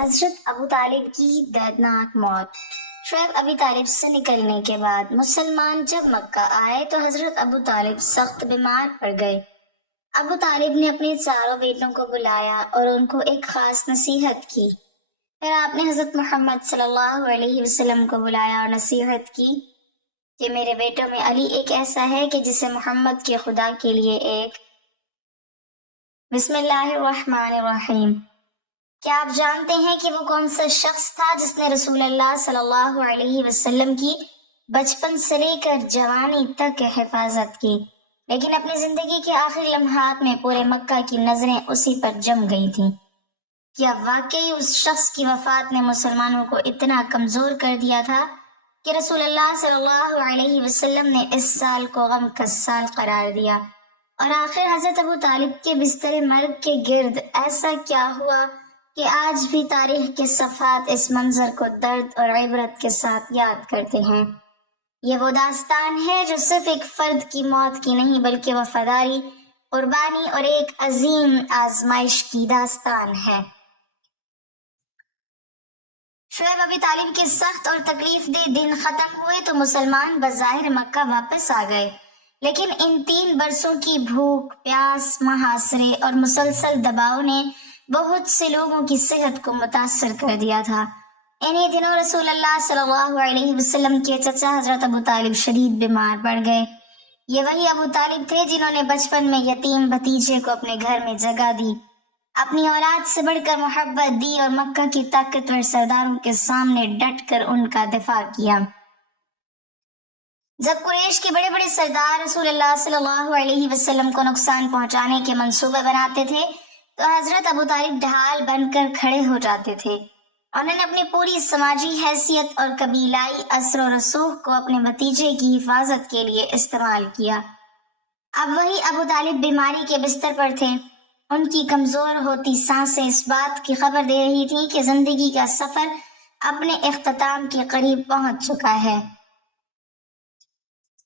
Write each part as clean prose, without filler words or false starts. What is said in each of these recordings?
حضرت ابو طالب کی دردناک موت۔ شعیب ابی طالب سے نکلنے کے بعد مسلمان جب مکہ آئے تو حضرت ابو طالب سخت بیمار پڑ گئے۔ ابو طالب نے اپنے چاروں بیٹوں کو بلایا اور ان کو ایک خاص نصیحت کی۔ پھر آپ نے حضرت محمد صلی اللہ علیہ وسلم کو بلایا اور نصیحت کی کہ میرے بیٹوں میں علی ایک ایسا ہے کہ جسے محمد کے خدا کے لیے ایک بسم اللہ الرحمن الرحیم۔ کیا آپ جانتے ہیں کہ وہ کون سا شخص تھا جس نے رسول اللہ صلی اللہ علیہ وسلم کی بچپن سے لے کر جوانی تک حفاظت کی، لیکن اپنی زندگی کے آخری لمحات میں پورے مکہ کی نظریں اسی پر جم گئی تھیں؟ کیا واقعی اس شخص کی وفات نے مسلمانوں کو اتنا کمزور کر دیا تھا کہ رسول اللہ صلی اللہ علیہ وسلم نے اس سال کو غم کا سال قرار دیا؟ اور آخر حضرت ابو طالب کے بستر مرگ کے گرد ایسا کیا ہوا کہ آج بھی تاریخ کے صفحات اس منظر کو درد اور عبرت کے ساتھ یاد کرتے ہیں؟ یہ وہ داستان ہے جو صرف ایک فرد کی موت کی نہیں بلکہ وفاداری، قربانی اور ایک عظیم آزمائش کی داستان ہے۔ شعیب ابی طالب کے سخت اور تکلیف دہ دن ختم ہوئے تو مسلمان بظاہر مکہ واپس آ گئے، لیکن ان 3 برسوں کی بھوک، پیاس، محاصرے اور مسلسل دباؤ نے بہت سے لوگوں کی صحت کو متاثر کر دیا تھا۔ انہی دنوں رسول اللہ صلی اللہ علیہ وسلم کے چچا حضرت ابو طالب شدید بیمار پڑ گئے۔ یہ وہی ابو طالب تھے جنہوں نے بچپن میں یتیم بھتیجے کو اپنے گھر میں جگہ دی، اپنی اولاد سے بڑھ کر محبت دی اور مکہ کی طاقتور سرداروں کے سامنے ڈٹ کر ان کا دفاع کیا۔ جب قریش کے بڑے بڑے سردار رسول اللہ صلی اللہ علیہ وسلم کو نقصان پہنچانے کے منصوبے بناتے تھے تو حضرت ابو طالب ڈھال بن کر کھڑے ہو جاتے تھے۔ انہوں نے اپنی پوری سماجی حیثیت اور قبیلائی اثر و رسوخ کو اپنے بھتیجے کی حفاظت کے لیے استعمال کیا۔ اب وہی ابو طالب بیماری کے بستر پر تھے۔ ان کی کمزور ہوتی سانسیں اس بات کی خبر دے رہی تھیں کہ زندگی کا سفر اپنے اختتام کے قریب پہنچ چکا ہے۔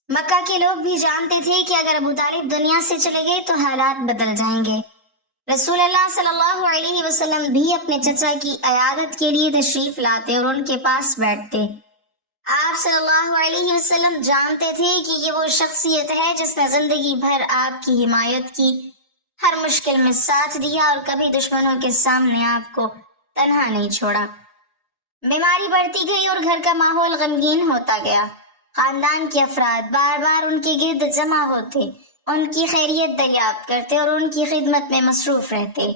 مکہ کے لوگ بھی جانتے تھے کہ اگر ابو طالب دنیا سے چلے گئے تو حالات بدل جائیں گے۔ رسول اللہ صلی اللہ علیہ وسلم بھی اپنے چچا کی عیادت کے لیے تشریف لاتے اور ان کے پاس بیٹھتے۔ آپ صلی اللہ علیہ وسلم جانتے تھے کہ یہ وہ شخصیت ہے جس نے زندگی بھر آپ کی حمایت کی، ہر مشکل میں ساتھ دیا اور کبھی دشمنوں کے سامنے آپ کو تنہا نہیں چھوڑا۔ بیماری بڑھتی گئی اور گھر کا ماحول غمگین ہوتا گیا۔ خاندان کے افراد بار بار ان کے گرد جمع ہوتے، ان کی خیریت دریافت کرتے اور ان کی خدمت میں مصروف رہتے۔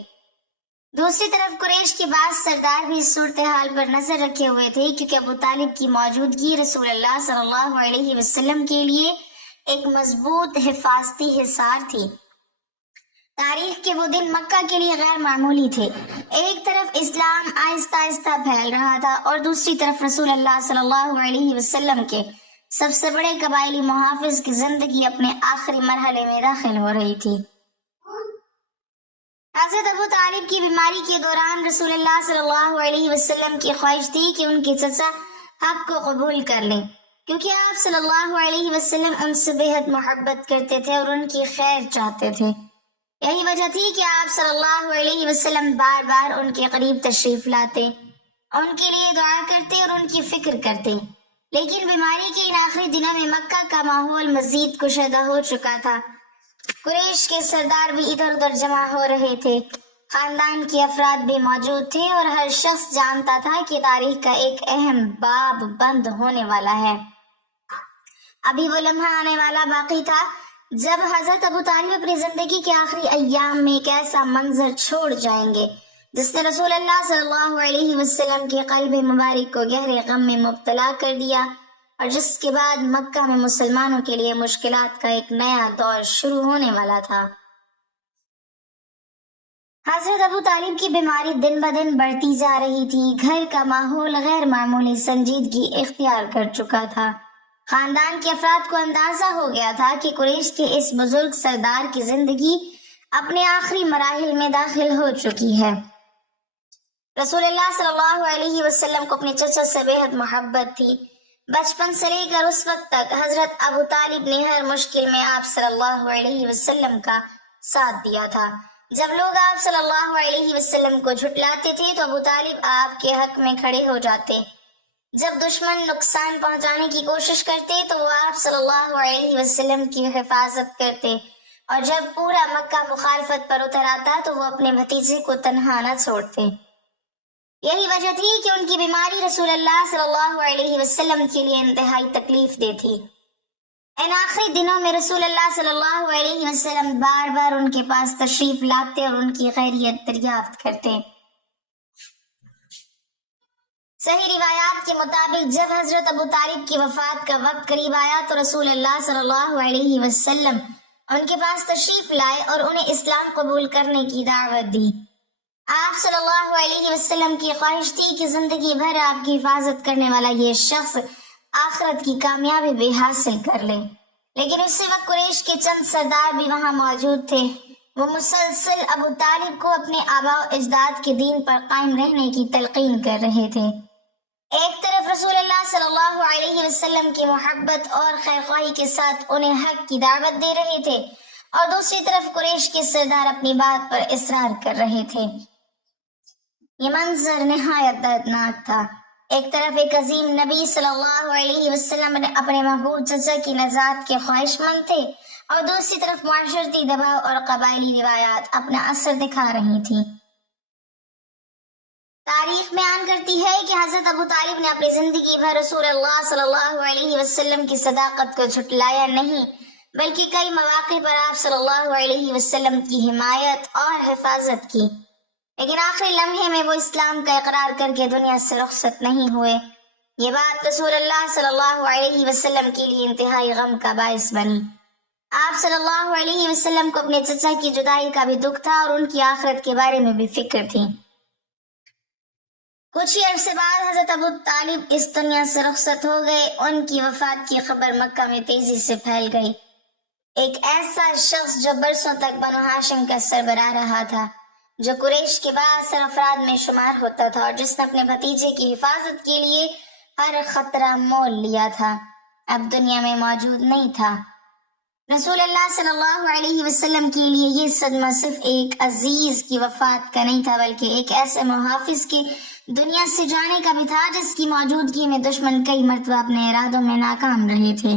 دوسری طرف قریش کے بعض سردار بھی اس صورتحال پر نظر رکھے ہوئے تھے، کیونکہ ابو طالب کی موجودگی رسول اللہ صلی اللہ علیہ وسلم کے لیے ایک مضبوط حفاظتی حصار تھی۔ تاریخ کے وہ دن مکہ کے لیے غیر معمولی تھے۔ ایک طرف اسلام آہستہ آہستہ پھیل رہا تھا اور دوسری طرف رسول اللہ صلی اللہ علیہ وسلم کے سب سے بڑے قبائلی محافظ کی زندگی اپنے آخری مرحلے میں داخل ہو رہی تھی۔ حضرت ابو طالب کی بیماری کے دوران رسول اللہ صلی اللہ علیہ وسلم کی خواہش تھی کہ ان کے چچا حق کو قبول کر لیں، کیونکہ آپ صلی اللہ علیہ وسلم ان سے بے حد محبت کرتے تھے اور ان کی خیر چاہتے تھے۔ یہی وجہ تھی کہ آپ صلی اللہ علیہ وسلم بار بار ان کے قریب تشریف لاتے، ان کے لیے دعا کرتے اور ان کی فکر کرتے۔ لیکن بیماری کے ان آخری دنوں میں مکہ کا ماحول مزید کشیدہ ہو چکا تھا۔ قریش کے سردار بھی ادھر ادھر جمع ہو رہے تھے، خاندان کے افراد بھی موجود تھے اور ہر شخص جانتا تھا کہ تاریخ کا ایک اہم باب بند ہونے والا ہے۔ ابھی وہ لمحہ آنے والا باقی تھا جب حضرت ابو طالب اپنی زندگی کے آخری ایام میں ایک ایسا منظر چھوڑ جائیں گے جس نے رسول اللہ صلی اللہ علیہ وسلم کے قلب مبارک کو گہرے غم میں مبتلا کر دیا، اور جس کے بعد مکہ میں مسلمانوں کے لیے مشکلات کا ایک نیا دور شروع ہونے والا تھا۔ حضرت ابو طالب کی بیماری دن بدن بڑھتی جا رہی تھی۔ گھر کا ماحول غیر معمولی سنجیدگی اختیار کر چکا تھا۔ خاندان کے افراد کو اندازہ ہو گیا تھا کہ قریش کے اس بزرگ سردار کی زندگی اپنے آخری مراحل میں داخل ہو چکی ہے۔ رسول اللہ صلی اللہ علیہ وسلم کو اپنے چچا سے بے حد محبت تھی۔ بچپن سے لے کر اس وقت تک حضرت ابو طالب نے ہر مشکل میں آپ صلی اللہ علیہ وسلم کا ساتھ دیا تھا۔ جب لوگ آپ صلی اللہ علیہ وسلم کو جھٹلاتے تھے تو ابو طالب آپ کے حق میں کھڑے ہو جاتے، جب دشمن نقصان پہنچانے کی کوشش کرتے تو وہ آپ صلی اللہ علیہ وسلم کی حفاظت کرتے، اور جب پورا مکہ مخالفت پر اتر آتا تو وہ اپنے بھتیجے کو تنہا نہ چھوڑتے۔ یہی وجہ تھی کہ ان کی بیماری رسول اللہ صلی اللہ علیہ وسلم کے لیے انتہائی تکلیف دہ تھی۔ ان آخری دنوں میں رسول اللہ صلی اللہ علیہ وسلم بار بار ان کے پاس تشریف لاتے اور ان کی خیریت دریافت کرتے۔ صحیح روایات کے مطابق جب حضرت ابو طالب کی وفات کا وقت قریب آیا تو رسول اللہ صلی اللہ علیہ وسلم ان کے پاس تشریف لائے اور انہیں اسلام قبول کرنے کی دعوت دی۔ آپ صلی اللہ علیہ وسلم کی خواہش تھی کہ زندگی بھر آپ کی حفاظت کرنے والا یہ شخص آخرت کی کامیابی بھی حاصل کر لے، لیکن اسی وقت قریش کے چند سردار بھی وہاں موجود تھے۔ وہ مسلسل ابو طالب کو اپنے آباء و اجداد کے دین پر قائم رہنے کی تلقین کر رہے تھے۔ ایک طرف رسول اللہ صلی اللہ علیہ وسلم کی محبت اور خیرخواہی کے ساتھ انہیں حق کی دعوت دے رہے تھے، اور دوسری طرف قریش کے سردار اپنی بات پر اصرار کر رہے تھے۔ یہ منظر نہایت دردناک تھا۔ ایک طرف ایک عظیم نبی صلی اللہ علیہ وسلم اپنے محبوب چچا کی نجات کے خواہش مند تھے، اور دوسری طرف معاشرتی دباؤ اور قبائلی روایات اپنا اثر دکھا رہی تھی۔ تاریخ بیان کرتی ہے کہ حضرت ابو طالب نے اپنی زندگی بھر رسول اللہ صلی اللہ علیہ وسلم کی صداقت کو جھٹلایا نہیں، بلکہ کئی مواقع پر آپ صلی اللہ علیہ وسلم کی حمایت اور حفاظت کی، لیکن آخری لمحے میں وہ اسلام کا اقرار کر کے دنیا سے رخصت نہیں ہوئے۔ یہ بات رسول اللہ صلی اللہ علیہ وسلم کے لیے انتہائی غم کا باعث بنی۔ آپ صلی اللہ علیہ وسلم کو اپنے چچا کی جدائی کا بھی دکھ تھا اور ان کی آخرت کے بارے میں بھی فکر تھی۔ کچھ ہی عرصے بعد حضرت ابو طالب اس دنیا سے رخصت ہو گئے۔ ان کی وفات کی خبر مکہ میں تیزی سے پھیل گئی۔ ایک ایسا شخص جو برسوں تک بنو ہاشم کا سربراہ رہا تھا، جو قریش کے بعد سرافراد میں شمار ہوتا تھا، اور جس نے اپنے بھتیجے کی حفاظت کے لیے ہر خطرہ مول لیا تھا، اب دنیا میں موجود نہیں تھا۔ رسول اللہ صلی اللہ علیہ وسلم کے لیے یہ صدمہ صرف ایک عزیز کی وفات کا نہیں تھا، بلکہ ایک ایسے محافظ کے دنیا سے جانے کا بھی تھا جس کی موجودگی میں دشمن کئی مرتبہ اپنے ارادوں میں ناکام رہے تھے۔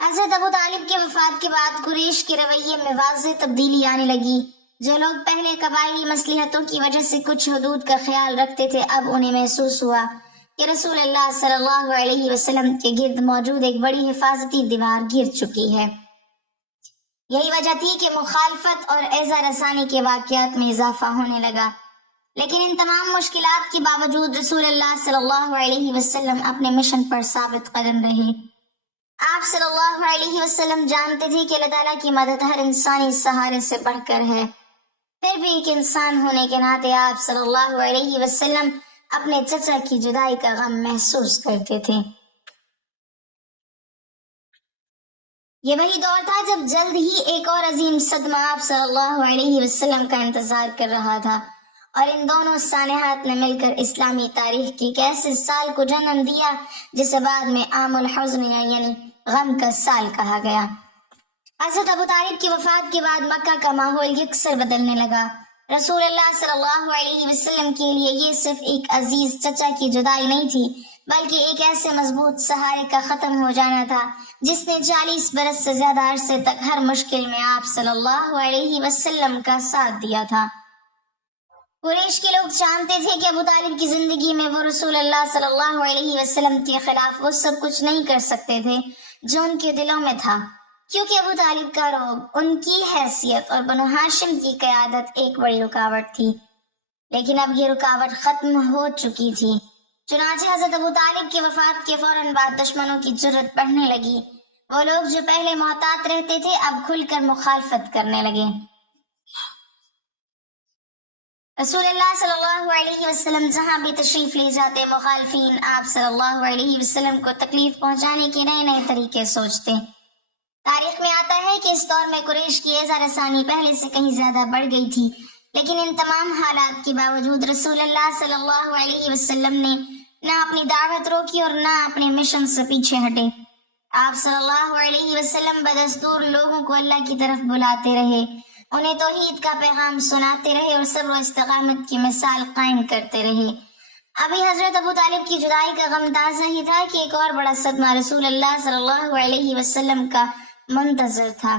حضرت ابو طالب کی وفات کے بعد قریش کے رویے میں واضح تبدیلی آنے لگی۔ جو لوگ پہلے قبائلی مصلحتوں کی وجہ سے کچھ حدود کا خیال رکھتے تھے، اب انہیں محسوس ہوا کہ رسول اللہ صلی اللہ علیہ وسلم کے گرد موجود ایک بڑی حفاظتی دیوار گر چکی ہے۔ یہی وجہ تھی کہ مخالفت اور ایذا رسانی کے واقعات میں اضافہ ہونے لگا، لیکن ان تمام مشکلات کے باوجود رسول اللہ صلی اللہ علیہ وسلم اپنے مشن پر ثابت قدم رہے۔ آپ صلی اللہ علیہ وسلم جانتے تھے کہ اللہ تعالیٰ کی مدد ہر انسانی سہارے سے بڑھ کر ہے، پھر بھی ایک انسان ہونے کے ناطے آپ صلی اللہ علیہ وسلم اپنے چچا کی جدائی کا غم محسوس کرتے تھے۔ یہ وہی دور تھا جب جلد ہی ایک اور عظیم صدمہ آپ صلی اللہ علیہ وسلم کا انتظار کر رہا تھا، اور ان دونوں سانحات نے مل کر اسلامی تاریخ کی ایک ایسے سال کو جنم دیا جسے بعد میں عام الحزن یعنی غم کا سال کہا گیا۔ حضرت ابو طالب کی وفات کے بعد مکہ کا ماحول یکسر بدلنے لگا۔ رسول اللہ صلی اللہ علیہ وسلم کے لیے یہ صرف ایک عزیز چچا کی جدائی نہیں تھی، بلکہ ایک ایسے مضبوط سہارے کا ختم ہو جانا تھا جس نے 40 برس سے زیادہ عرصے تک ہر مشکل میں آپ صلی اللہ علیہ وسلم کا ساتھ دیا تھا۔ قریش کے لوگ جانتے تھے کہ ابو طالب کی زندگی میں وہ رسول اللہ صلی اللہ علیہ وسلم کے خلاف وہ سب کچھ نہیں کر سکتے تھے جو ان کے دلوں میں تھا، کیونکہ ابو طالب کا روب، ان کی حیثیت اور بنو ہاشم کی قیادت ایک بڑی رکاوٹ تھی۔ لیکن اب یہ رکاوٹ ختم ہو چکی تھی۔ چنانچہ حضرت ابو طالب کی وفات کے فوراً بعد دشمنوں کی جرأت بڑھنے لگی۔ وہ لوگ جو پہلے محتاط رہتے تھے اب کھل کر مخالفت کرنے لگے۔ رسول اللہ صلی اللہ علیہ وسلم جہاں بھی تشریف لے جاتے، مخالفین آپ صلی اللہ علیہ وسلم کو تکلیف پہنچانے کے نئے نئے طریقے سوچتے۔ تاریخ میں آتا ہے کہ اس دور میں قریش کی ایذا رسانی پہلے سے کہیں زیادہ بڑھ گئی تھی، لیکن ان تمام حالات کے باوجود رسول اللہ صلی اللہ علیہ وسلم نے نہ اپنی دعوت روکی اور نہ اپنے مشن سے پیچھے ہٹے۔ آپ صلی اللہ علیہ وسلم بدستور لوگوں کو اللہ کی طرف بلاتے رہے، انہیں توحید کا پیغام سناتے رہے اور صبر و استقامت کی مثال قائم کرتے رہے۔ ابھی حضرت ابو طالب کی جدائی کا غم تازہ ہی تھا کہ ایک اور بڑا صدمہ رسول اللہ صلی اللہ علیہ وسلم کا منتظر تھا۔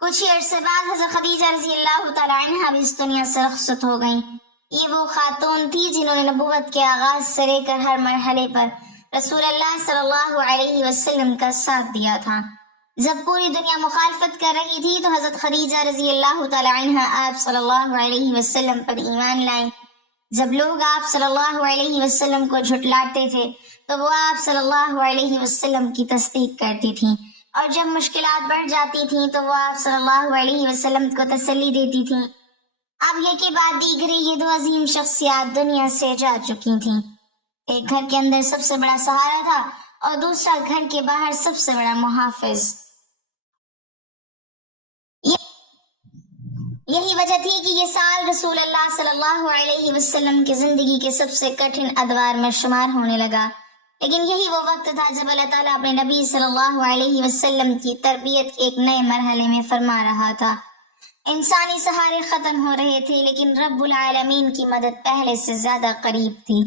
کچھ ہی عرصے بعد حضرت خدیجہ رضی اللہ تعالی عنہا بھی اس دنیا سے رخصت ہو گئیں۔ یہ وہ خاتون تھی جنہوں نے نبوت کے آغاز سے لے کر ہر مرحلے پر رسول اللہ صلی اللہ علیہ وسلم کا ساتھ دیا تھا۔ جب پوری دنیا مخالفت کر رہی تھی تو حضرت خدیجہ رضی اللہ تعالی عنہا آپ صلی اللہ علیہ وسلم پر ایمان لائیں۔ جب لوگ آپ صلی اللہ علیہ وسلم کو جھٹلاتے تھے تو وہ آپ صلی اللہ علیہ وسلم کی تصدیق کرتی تھیں، اور جب مشکلات بڑھ جاتی تھیں تو وہ آپ صلی اللہ علیہ وسلم کو تسلی دیتی تھیں۔ اب یہ کے بعد دیگری یہ دو عظیم شخصیات دنیا سے جا چکی تھیں۔ ایک گھر کے اندر سب سے بڑا سہارا تھا اور دوسرا گھر کے باہر سب سے بڑا محافظ۔ یہی وجہ تھی کہ یہ سال رسول اللہ صلی اللہ علیہ وسلم کی زندگی کے سب سے کٹھن ادوار میں شمار ہونے لگا، لیکن یہی وہ وقت تھا جب اللہ تعالیٰ اپنے نبی صلی اللہ علیہ وسلم کی تربیت ایک نئے مرحلے میں فرما رہا تھا۔ انسانی سہارے ختم ہو رہے تھے لیکن رب العالمین کی مدد پہلے سے زیادہ قریب تھی۔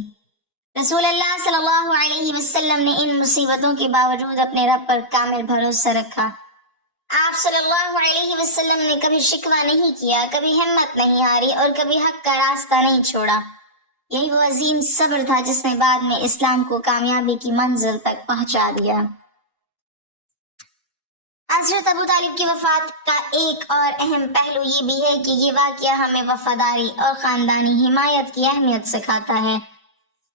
رسول اللہ صلی اللہ علیہ وسلم نے ان مصیبتوں کے باوجود اپنے رب پر کامل بھروسہ رکھا۔ آپ صلی اللہ علیہ وسلم نے کبھی شکوہ نہیں کیا، کبھی ہمت نہیں ہاری اور کبھی حق کا راستہ نہیں چھوڑا۔ یہی وہ عظیم صبر تھا جس نے بعد میں اسلام کو کامیابی کی منزل تک پہنچا دیا۔ حضرت ابو طالب کی وفات کا ایک اور اہم پہلو یہ بھی ہے کہ یہ واقعہ ہمیں وفاداری اور خاندانی حمایت کی اہمیت سکھاتا ہے۔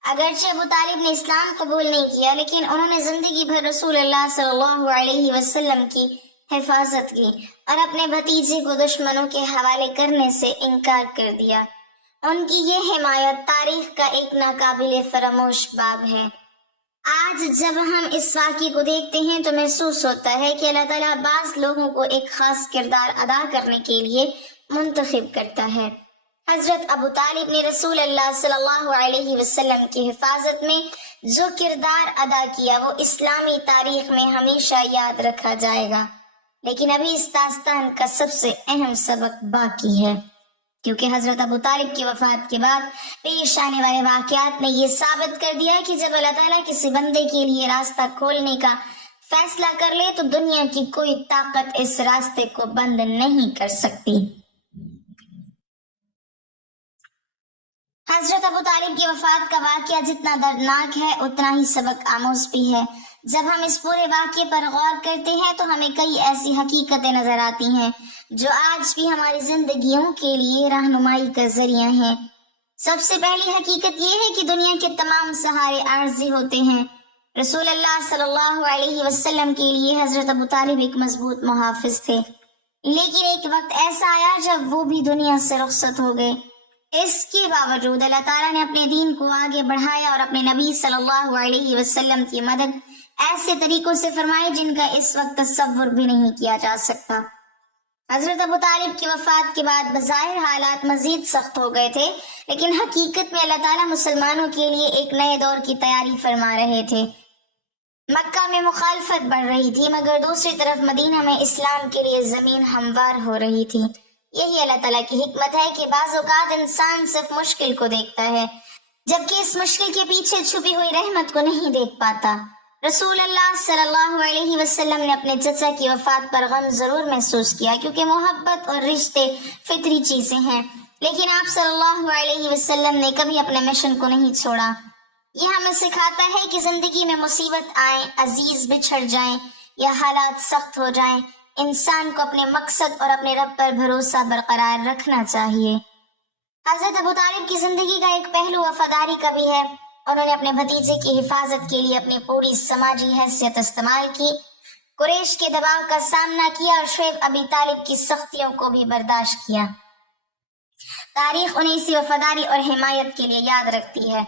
اگرچہ ابو طالب نے اسلام قبول نہیں کیا لیکن انہوں نے زندگی بھر رسول اللہ صلی اللہ علیہ وسلم کی حفاظت کی اور اپنے بھتیجے کو دشمنوں کے حوالے کرنے سے انکار کر دیا۔ ان کی یہ حمایت تاریخ کا ایک ناقابل فراموش باب ہے۔ آج جب ہم اس واقعے کو دیکھتے ہیں تو محسوس ہوتا ہے کہ اللہ تعالیٰ بعض لوگوں کو ایک خاص کردار ادا کرنے کے لیے منتخب کرتا ہے۔ حضرت ابو طالب نے رسول اللہ صلی اللہ علیہ وسلم کی حفاظت میں جو کردار ادا کیا وہ اسلامی تاریخ میں ہمیشہ یاد رکھا جائے گا، لیکن ابھی اس داستان کا سب سے اہم سبق باقی ہے، کیونکہ حضرت ابو طالب کی وفات کے بعد پیش آنے والے واقعات نے یہ ثابت کر دیا کہ جب اللہ تعالیٰ کسی بندے کے لیے راستہ کھولنے کا فیصلہ کر لے تو دنیا کی کوئی طاقت اس راستے کو بند نہیں کر سکتی۔ حضرت ابو طالب کی وفات کا واقعہ جتنا دردناک ہے اتنا ہی سبق آموز بھی ہے۔ جب ہم اس پورے واقعے پر غور کرتے ہیں تو ہمیں کئی ایسی حقیقتیں نظر آتی ہیں جو آج بھی ہماری زندگیوں کے لیے رہنمائی کا ذریعہ ہیں۔ سب سے پہلی حقیقت یہ ہے کہ دنیا کے تمام سہارے عارضی ہوتے ہیں۔ رسول اللہ صلی اللہ علیہ وسلم کے لیے حضرت ابو طالب ایک مضبوط محافظ تھے، لیکن ایک وقت ایسا آیا جب وہ بھی دنیا سے رخصت ہو گئے۔ اس کے باوجود اللہ تعالیٰ نے اپنے دین کو آگے بڑھایا اور اپنے نبی صلی اللہ علیہ وسلم کی مدد ایسے طریقوں سے فرمائی جن کا اس وقت تصور بھی نہیں کیا جا سکتا۔ حضرت ابو طالب کی وفات کے بعد بظاہر حالات مزید سخت ہو گئے تھے، لیکن حقیقت میں اللہ تعالیٰ مسلمانوں کے لیے ایک نئے دور کی تیاری فرما رہے تھے۔ مکہ میں مخالفت بڑھ رہی تھی مگر دوسری طرف مدینہ میں اسلام کے لیے زمین ہموار ہو رہی تھی۔ یہی اللہ تعالیٰ کی حکمت ہے کہ بعض اوقات انسان صرف مشکل کو دیکھتا ہے جبکہ اس مشکل کے پیچھے چھپی ہوئی رحمت کو نہیں دیکھ پاتا۔ رسول اللہ صلی اللہ علیہ وسلم نے اپنے چچا کی وفات پر غم ضرور محسوس کیا کیونکہ محبت اور رشتے فطری چیزیں ہیں، لیکن آپ صلی اللہ علیہ وسلم نے کبھی اپنے مشن کو نہیں چھوڑا۔ یہ ہمیں سکھاتا ہے کہ زندگی میں مصیبت آئیں، عزیز بچھڑ جائیں یا حالات سخت ہو جائیں، انسان کو اپنے مقصد اور اپنے رب پر بھروسہ برقرار رکھنا چاہیے۔ حضرت ابو طالب کی زندگی کا ایک پہلو وفاداری کا بھی ہے۔ انہوں نے اپنے بھتیجے کی حفاظت کے لیے اپنی پوری سماجی حیثیت استعمال کی، قریش کے دباؤ کا سامنا کیا اور شعیب ابی طالب کی سختیوں کو بھی برداشت کیا۔ تاریخ انہیں اسی وفاداری اور حمایت کے لیے یاد رکھتی ہے۔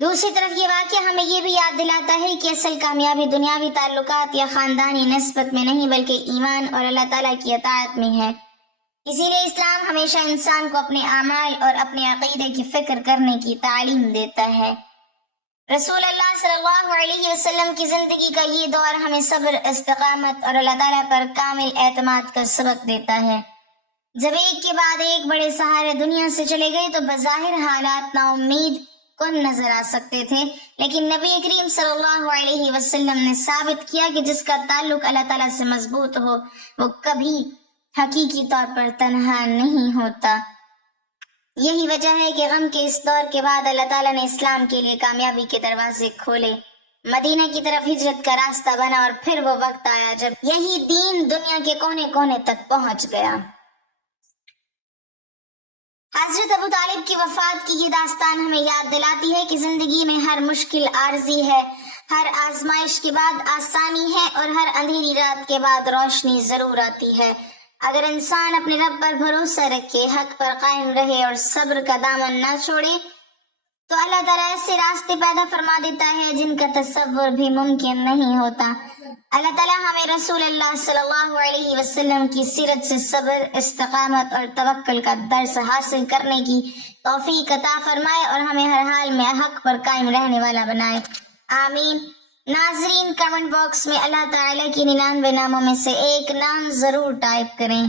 دوسری طرف یہ واقعہ ہمیں یہ بھی یاد دلاتا ہے کہ اصل کامیابی دنیاوی تعلقات یا خاندانی نسبت میں نہیں بلکہ ایمان اور اللہ تعالیٰ کی اطاعت میں ہے۔ اسی لیے اسلام ہمیشہ انسان کو اپنے اعمال اور اپنے عقیدے کی فکر کرنے کی تعلیم دیتا ہے۔ رسول اللہ صلی اللہ علیہ وسلم کی زندگی کا یہ دور ہمیں صبر، استقامت اور اللہ تعالیٰ پر کامل اعتماد کا سبق دیتا ہے۔ جب ایک کے بعد ایک بڑے سہارے دنیا سے چلے گئے تو بظاہر حالات نا امید کن نظر آ سکتے تھے، لیکن نبی کریم صلی اللہ علیہ وسلم نے ثابت کیا کہ جس کا تعلق اللہ تعالیٰ سے مضبوط ہو وہ کبھی حقیقی طور پر تنہا نہیں ہوتا۔ یہی وجہ ہے کہ غم کے اس دور کے بعد اللہ تعالیٰ نے اسلام کے لیے کامیابی کے دروازے کھولے، مدینہ کی طرف ہجرت کا راستہ بنا، اور پھر وہ وقت آیا جب یہی دین دنیا کے کونے کونے تک پہنچ گیا۔ حضرت ابو طالب کی وفات کی یہ داستان ہمیں یاد دلاتی ہے کہ زندگی میں ہر مشکل عارضی ہے، ہر آزمائش کے بعد آسانی ہے، اور ہر اندھیری رات کے بعد روشنی ضرور آتی ہے۔ اگر انسان اپنے رب پر بھروسہ رکھے، حق پر قائم رہے اور صبر کا دامن نہ چھوڑے تو اللہ تعالیٰ ایسے راستے پیدا فرما دیتا ہے جن کا تصور بھی ممکن نہیں ہوتا۔ اللہ تعالیٰ ہمیں رسول اللہ صلی اللہ علیہ وسلم کی سیرت سے صبر، استقامت اور توکل کا درس حاصل کرنے کی توفیق عطا فرمائے اور ہمیں ہر حال میں حق پر قائم رہنے والا بنائے، آمین۔ ناظرین، کمنٹ باکس میں اللہ تعالیٰ کی 99 ناموں میں سے ایک نام ضرور ٹائپ کریں۔